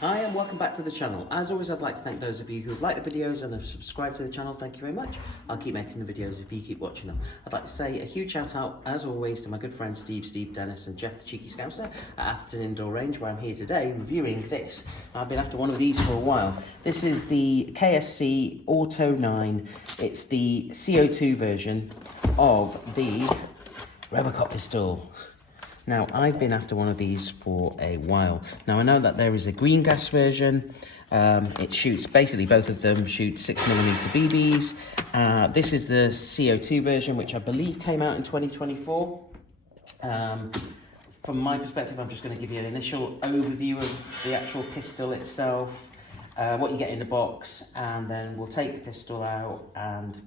Hi and welcome back to the channel. As always, I'd like to thank those of you who have liked the videos and have subscribed to the channel. Thank you very much. I'll keep making the videos if you keep watching them. I'd like to say a huge shout out, as always, to my good friends Steve, Dennis and Jeff the Cheeky Scouser at Atherton Indoor Range, where I'm here today reviewing this. I've been after one of these for a while. This is the KSC Auto 9. It's the CO2 version of the Robocop pistol. Now, I've been after one of these for a while. Now, I know that there is a green gas version. It shoots, basically both of them shoot 6mm BBs. This is the CO2 version, which I believe came out in 2024. From my perspective, I'm just going to give you an initial overview of the actual pistol itself, what you get in the box, and then we'll take the pistol out and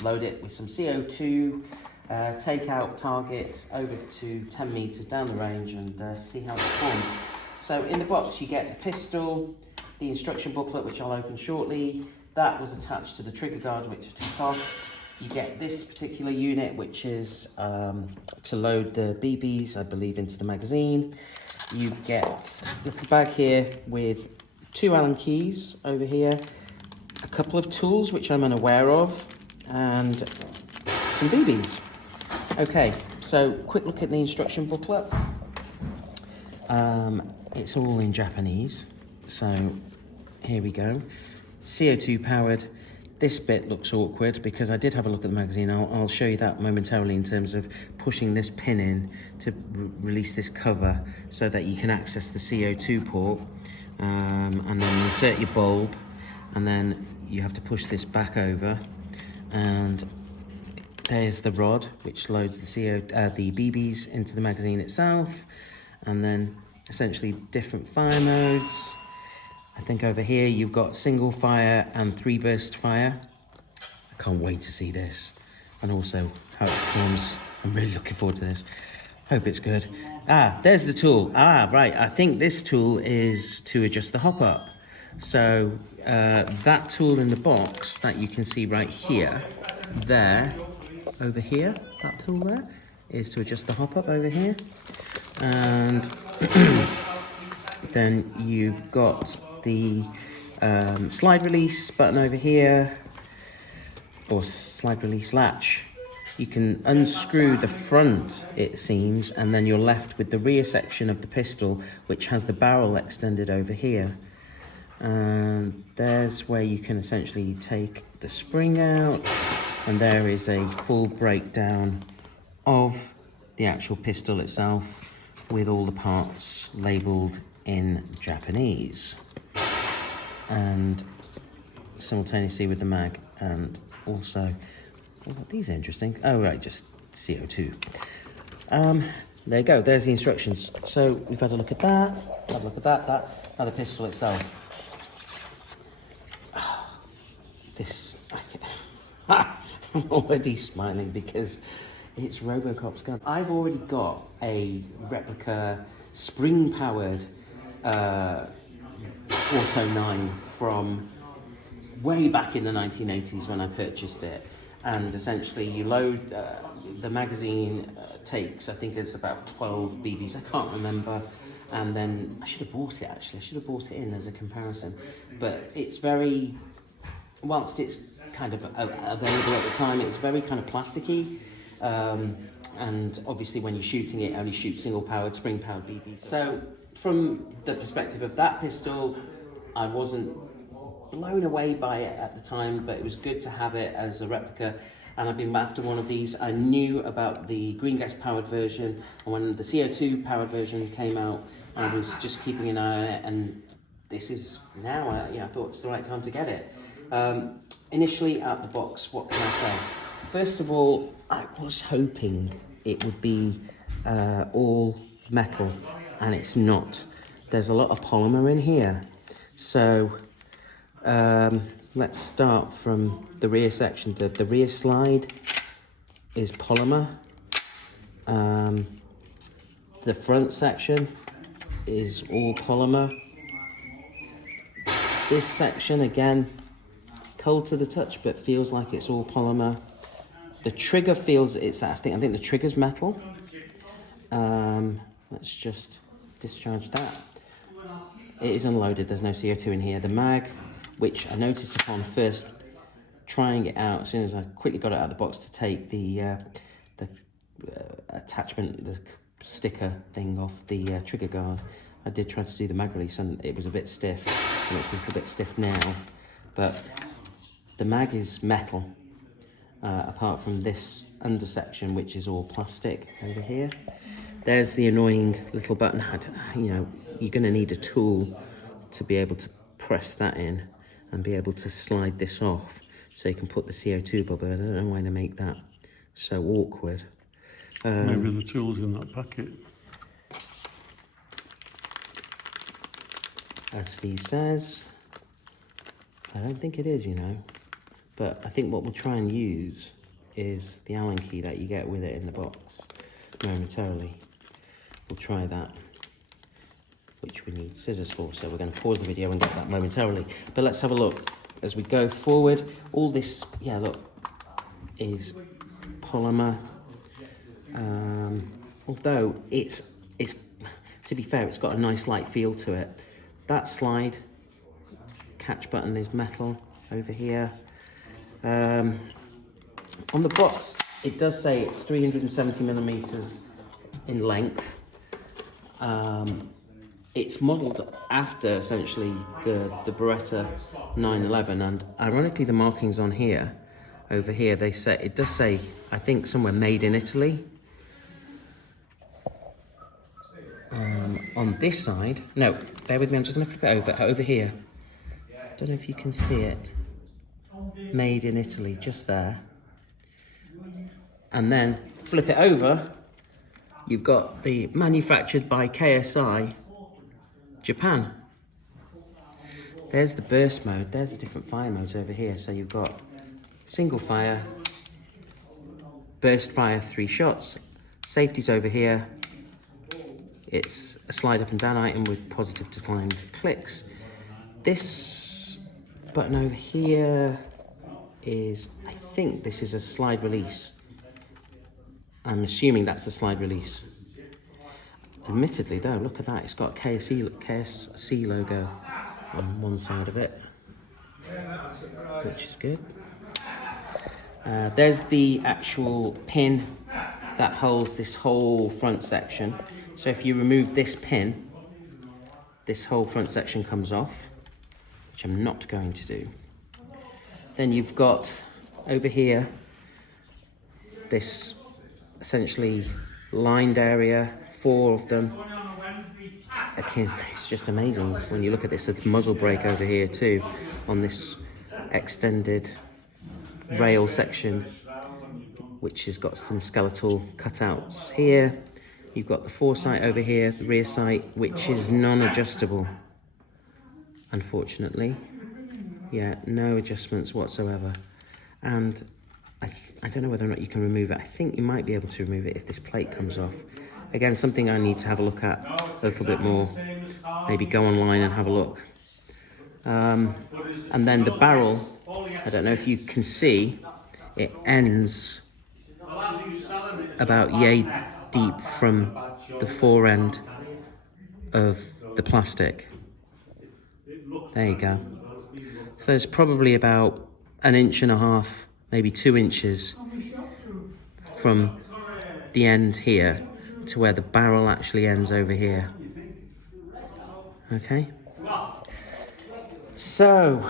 load it with some CO2. Take out target over to 10 meters down the range and see how it performs. So in the box you get the pistol, the instruction booklet, which I'll open shortly. That was attached to the trigger guard, which I took off. You get this particular unit, which is to load the BBs, I believe, into the magazine. You get a little bag here with 2 Allen keys over here, a couple of tools which I'm unaware of, and some BBs. Okay, so quick look at the instruction booklet. It's all in Japanese, so here we go. CO2 powered. This bit looks awkward because I did have a look at the magazine. I'll show you that momentarily in terms of pushing this pin in to release this cover so that you can access the CO2 port, and then insert your bulb, and then you have to push this back over, and there's the rod which loads the BBs into the magazine itself, and then essentially different fire modes. I think over here you've got single fire and 3 burst fire. I can't wait to see this, and also how it performs. I'm really looking forward to this. Hope it's good. There's the tool. Right, I think this tool is to adjust the hop up. So that tool in the box that you can see right here, over here, that tool there is to adjust the hop up over here, and then you've got the slide release button over here, or slide release latch. You can unscrew the front, it seems, and then you're left with the rear section of the pistol, which has the barrel extended over here. And there's where you can essentially take the spring out, and there is a full breakdown of the actual pistol itself with all the parts labelled in Japanese, and simultaneously with the mag, and also, these are interesting. Oh right, just CO2. There you go, there's the instructions. So we've had a look at that, now the pistol itself. I'm already smiling because it's Robocop's gun. I've already got a replica spring-powered Auto 9 from way back in the 1980s when I purchased it. And essentially you load, the magazine takes, I think it's about 12 BBs, I can't remember. And then, I should have bought it actually, I should have bought it in as a comparison. But it's very, whilst it's kind of available at the time, it's very kind of plasticky, and obviously when you're shooting it only shoots single powered, spring powered BBs. So from the perspective of that pistol, I wasn't blown away by it at the time, but it was good to have it as a replica, and I've been after one of these. I knew about the green gas powered version, and when the CO2 powered version came out, I was just keeping an eye on it, and this is now, I thought it's the right time to get it. Initially out the box, what can I say? First of all, I was hoping it would be all metal, and it's not. There's a lot of polymer in here. So let's start from the rear section. The rear slide is polymer. The front section is all polymer. This section, again, cold to the touch, but feels like it's all polymer. The trigger feels I think the trigger's metal. Let's just discharge that. it is unloaded, there's no CO2 in here. The mag, which I noticed upon first trying it out, as soon as I quickly got it out of the box to take the attachment, the sticker thing off the trigger guard, I did try to do the mag release and it was a bit stiff, and it's a little bit stiff now, but the mag is metal, apart from this under section, which is all plastic over here. There's the annoying little button. You know, you're going to need a tool to be able to press that in and be able to slide this off so you can put the CO2 bubble. I don't know why they make that so awkward. Maybe the tool's in that packet. As Steve says, I don't think it is, you know, but I think what we'll try and use is the Allen key that you get with it in the box momentarily. We'll try that, which we need scissors for, so we're going to pause the video and get that momentarily. But let's have a look as we go forward. All this, yeah, look, is polymer. Although it's to be fair, it's got a nice light feel to it. That slide catch button is metal over here. On the box, it does say it's 370 millimeters in length. It's modelled after essentially the Beretta 911, and ironically the markings on here, over here, they say, it does say, I think somewhere made in Italy. On this side, no, bear with me, I'm just going to flip it over here. Don't know if you can see it. Made in Italy, just there. And then flip it over, you've got the manufactured by KSI, Japan. There's the burst mode, there's the different fire modes over here. So you've got single fire, burst fire, 3 shots, safety's over here. It's a slide up and down item with positive declined clicks. This button over here is, I think this is a slide release. I'm assuming that's the slide release. Admittedly though, look at that, it's got KSC logo on one side of it, which is good. There's the actual pin that holds this whole front section. So if you remove this pin, this whole front section comes off, which I'm not going to do. Then you've got over here this essentially lined area, 4 of them. Again, it's just amazing when you look at this. It's muzzle brake over here too on this extended rail section, which has got some skeletal cutouts here. You've got the foresight over here, the rear sight, which is non-adjustable, unfortunately. Yeah, no adjustments whatsoever. And I don't know whether or not you can remove it. I think you might be able to remove it if this plate comes off. Again, something I need to have a look at a little bit more. Maybe go online and have a look. And then the barrel, I don't know if you can see, it ends about yay deep from the fore end of the plastic. There you go. So it's probably about 1.5 inches, maybe 2 inches from the end here to where the barrel actually ends over here. Okay. So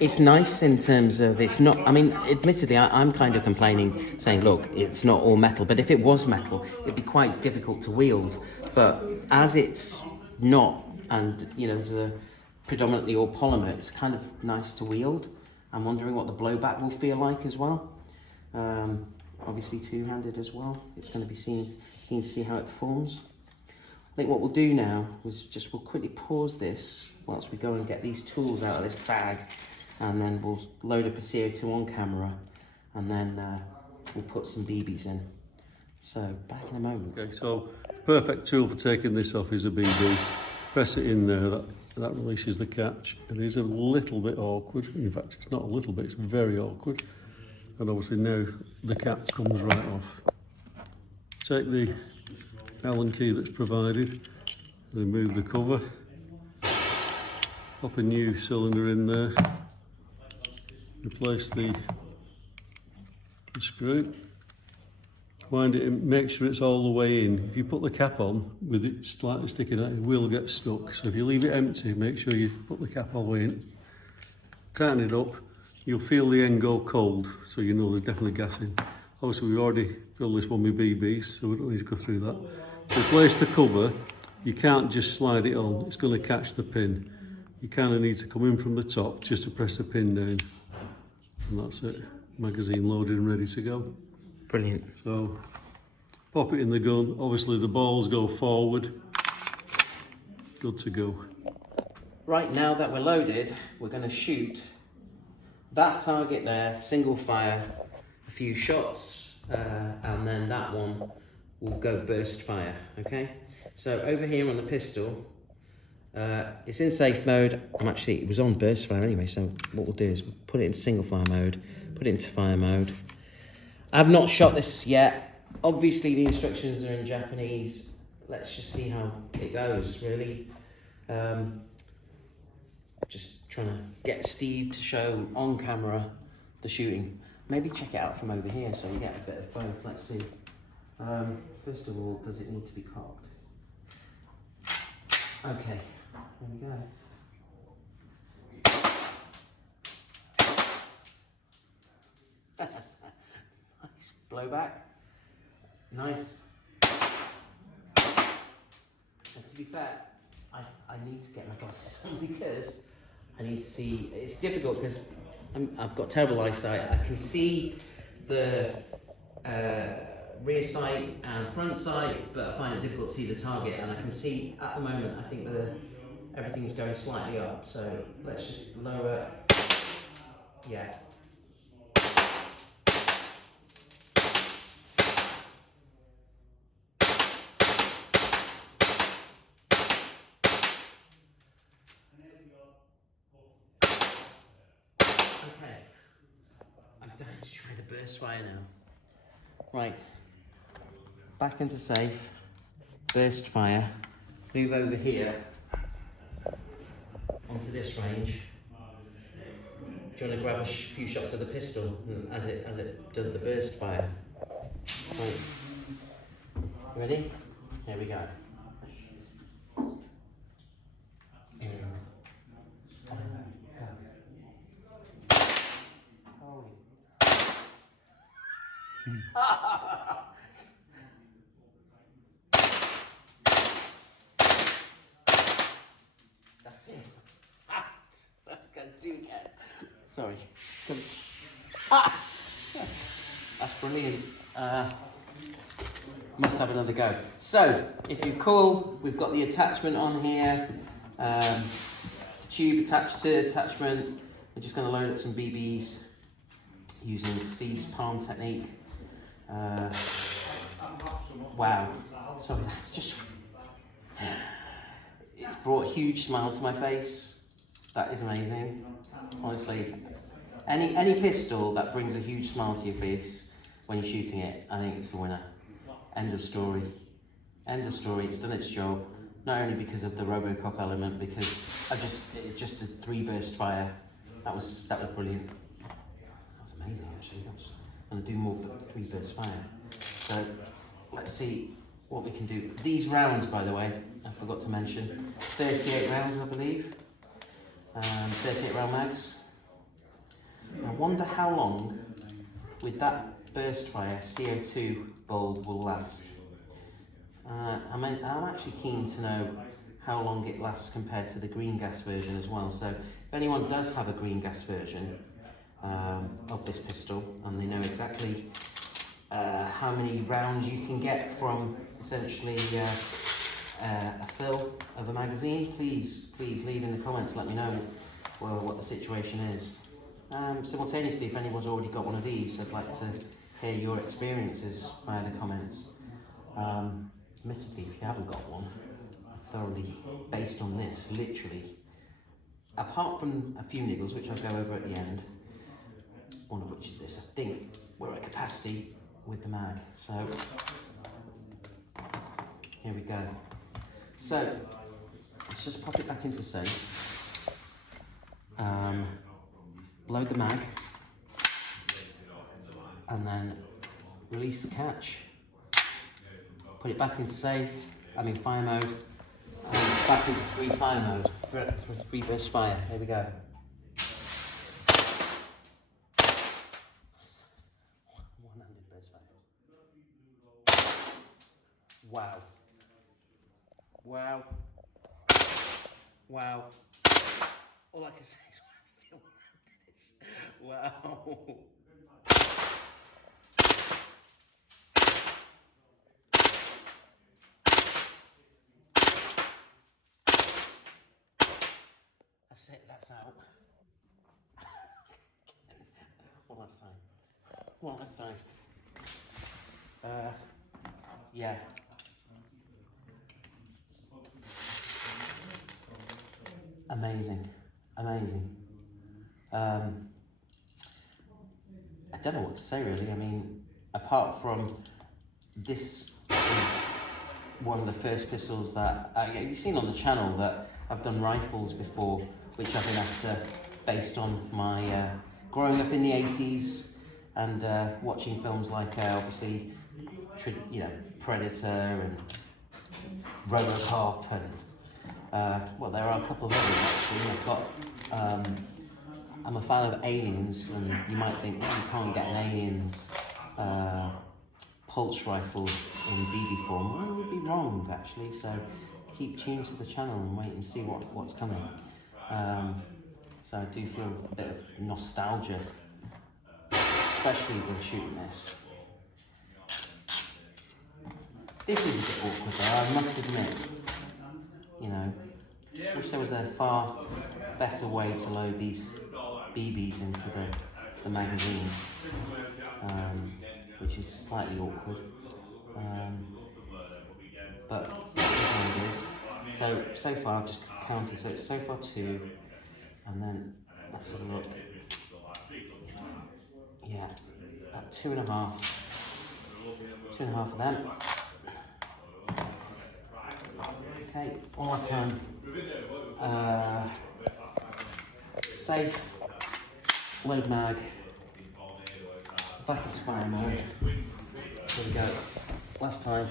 it's nice in terms of, it's not, I mean, admittedly, I'm kind of complaining, saying, look, it's not all metal, but if it was metal, it'd be quite difficult to wield. But as it's not, and, you know, there's a predominantly all polymer, it's kind of nice to wield. I'm wondering what the blowback will feel like as well. Obviously two-handed as well. It's going to be keen to see how it performs. I think what we'll do now is just we'll quickly pause this whilst we go and get these tools out of this bag, and then we'll load up a CO2 on camera, and then we'll put some BBs in. So back in a moment. Okay, so perfect tool for taking this off is a BB. Press it in there, that releases the catch. It is a little bit awkward. In fact, it's not a little bit, it's very awkward. And obviously now the cap comes right off. Take the Allen key that's provided, remove the cover, Pop a new cylinder in there, replace the screw, wind it in, make sure it's all the way in. If you put the cap on with it slightly sticking out, it will get stuck. So if you leave it empty, make sure you put the cap all the way in. Tighten it up, you'll feel the end go cold, so you know there's definitely gas in. Obviously we've already filled this one with BBs, so we don't need to go through that. To replace the cover, you can't just slide it on, it's going to catch the pin. You kind of need to come in from the top just to press the pin down. And that's it. Magazine loaded and ready to go. Brilliant. So, pop it in the gun. Obviously the balls go forward. Good to go. Right, now that we're loaded, we're going to shoot that target there, single fire, a few shots, and then that one will go burst fire, okay? So over here on the pistol, it's in safe mode. It was on burst fire anyway, so what we'll do is we'll put it in single fire mode, put it into fire mode. I've not shot this yet. Obviously the instructions are in Japanese. Let's just see how it goes, really. Just trying to get Steve to show on camera the shooting. Maybe check it out from over here so you get a bit of both. Let's see. First of all, does it need to be cocked? Okay, there we go. Nice blowback. Nice. So to be fair, I need to get my glasses on because I need to see. It's difficult because I've got terrible eyesight. I can see the rear sight and front sight, but I find it difficult to see the target. And I can see at the moment, I think everything is going slightly up. So let's just lower. Yeah. Okay, I'm down to try the burst fire now. Right, back into safe, burst fire, move over here onto this range. Do you want to grab a few shots of the pistol as it does the burst fire? Right. Ready? Here we go. That's it. I can't do it again. Sorry. That's brilliant. Must have another go. So, if you're cool, we've got the attachment on here. Tube attached to the attachment. We're just going to load up some BBs using Steve's palm technique. Wow. So that's just... It's brought a huge smile to my face. That is amazing. Honestly, any pistol that brings a huge smile to your face when you're shooting it, I think it's the winner. End of story. End of story. It's done its job. Not only because of the Robocop element, because it just did 3 burst fire. That was brilliant. That was amazing actually. I'm gonna do more 3 burst fire. So let's see what we can do. These rounds, by the way, I forgot to mention, 38 rounds, I believe. 38 round mags. I wonder how long, with that burst fire, CO2 bulb will last. I'm actually keen to know how long it lasts compared to the green gas version as well. So if anyone does have a green gas version of this pistol and they know exactly how many rounds you can get from essentially a fill of a magazine, please leave in the comments, let me know what the situation is. Simultaneously, if anyone's already got one of these, I'd like to hear your experiences via the comments. Admittedly, if you haven't got one, thoroughly based on this, literally, apart from a few niggles, which I'll go over at the end, one of which is this, I think we're at capacity with the mag. So, here we go. So, let's just pop it back into safe. load the mag, and then release the catch, put it back in fire mode, and back into fire mode, reverse fire. Here we go. One-handed burst fire. Wow. Wow. Wow. All I can say is wow. That's it, that's out. One last time. Yeah. Amazing. I don't know what to say really. I mean, apart from this is one of the first pistols that you've seen on the channel that I've done rifles before, which I've been after based on my growing up in the 80s and watching films like obviously Predator and Robocop and well, there are a couple of others actually. I've got I'm a fan of Aliens, and you might think, well, you can't get an Aliens pulse rifle in BB form. Well, you would be wrong actually, so keep tuned to the channel and wait and see what's coming. So I do feel a bit of nostalgia, especially when shooting this. This is a bit awkward though, I must admit. You know, wish there was a far better way to load these BBs into the magazine, which is slightly awkward. But it is what it is. So far I've just counted, so it's so far 2, and then let's have a look. Yeah, about 2.5. 2.5 of them. Okay, one last time. Safe, load mag, back into fire mode. There we go. Last time.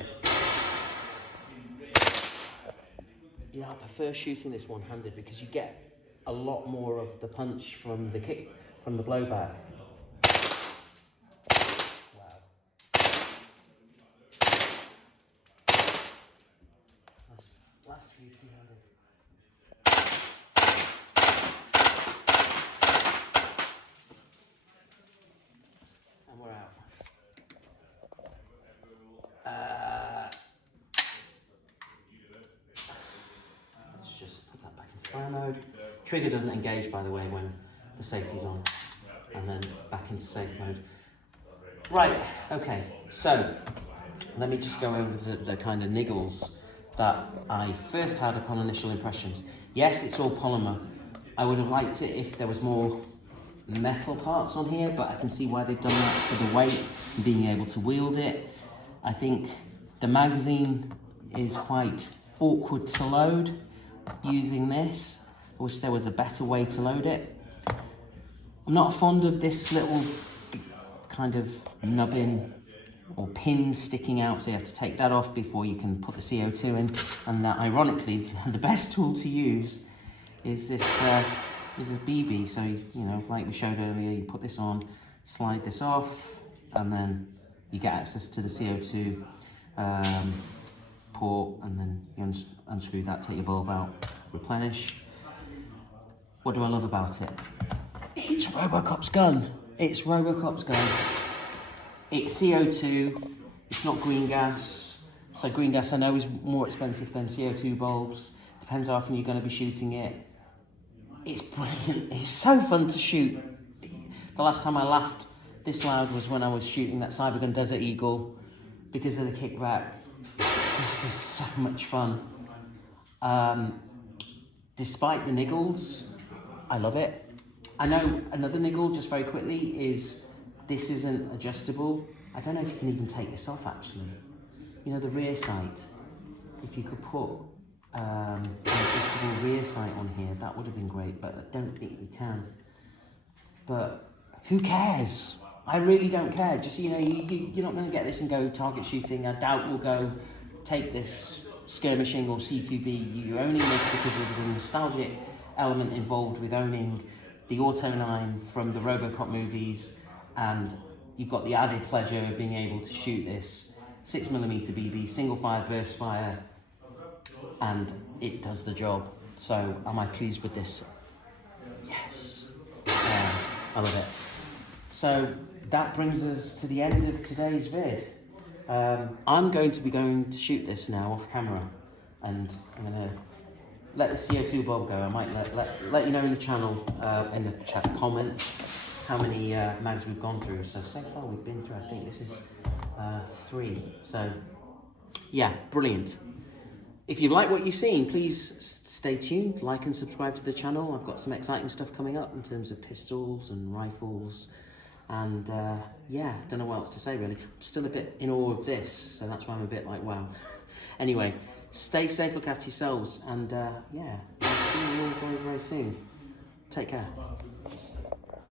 You know, I prefer shooting this one-handed because you get a lot more of the punch from the kick, from the blowback. Wow. Last few two-handed. And we're out. Let's just put that back into fire mode. Trigger doesn't engage, by the way, when the safety's on. And then back into safe mode. Right, okay, so let me just go over the kind of niggles that I first had upon initial impressions. Yes, it's all polymer. I would have liked it if there was more metal parts on here, but I can see why they've done that for the weight and being able to wield it. I think the magazine is quite awkward to load using this. I wish there was a better way to load it. I'm not fond of this little kind of nubbin or pins sticking out, so you have to take that off before you can put the CO2 in. And ironically, the best tool to use is this is a BB. So, you know, like we showed earlier, you put this on, slide this off, and then you get access to the CO2 port, and then you unscrew that, take your bulb out, replenish. What do I love about it? It's Robocop's gun. It's Robocop's gun. It's CO2, it's not green gas. So green gas I know is more expensive than CO2 bulbs. Depends how often you're going to be shooting it. It's brilliant. It's so fun to shoot. The last time I laughed this loud was when I was shooting that Cybergun Desert Eagle because of the kickback. This is so much fun. Despite the niggles, I love it. I know another niggle, just very quickly, is this isn't adjustable. I don't know if you can even take this off, actually. You know, the rear sight. If you could put adjustable rear sight on here. That would have been great, but I don't think we can. But who cares? I really don't care. Just, you know, you're not going to get this and go target shooting. I doubt you'll go take this skirmishing or CQB. You're owning this because of the nostalgic element involved with owning the Auto 9 from the Robocop movies, and you've got the added pleasure of being able to shoot this 6mm BB, single fire, burst fire, and it does the job. So am I pleased with this? Yes. I love it. So that brings us to the end of today's vid. I'm going to shoot this now off camera, and I'm going to let the CO2 bulb go. I might let you know in the channel, in the chat comment, how many mags we've gone through. So far we've been through, I think this is 3. So yeah, brilliant. If you like what you've seen, please stay tuned, like and subscribe to the channel. I've got some exciting stuff coming up in terms of pistols and rifles, and yeah, don't know what else to say really. I'm still a bit in awe of this, so that's why I'm a bit like, wow. Anyway, stay safe, look after yourselves, and yeah, I'll see you all very, very soon. Take care.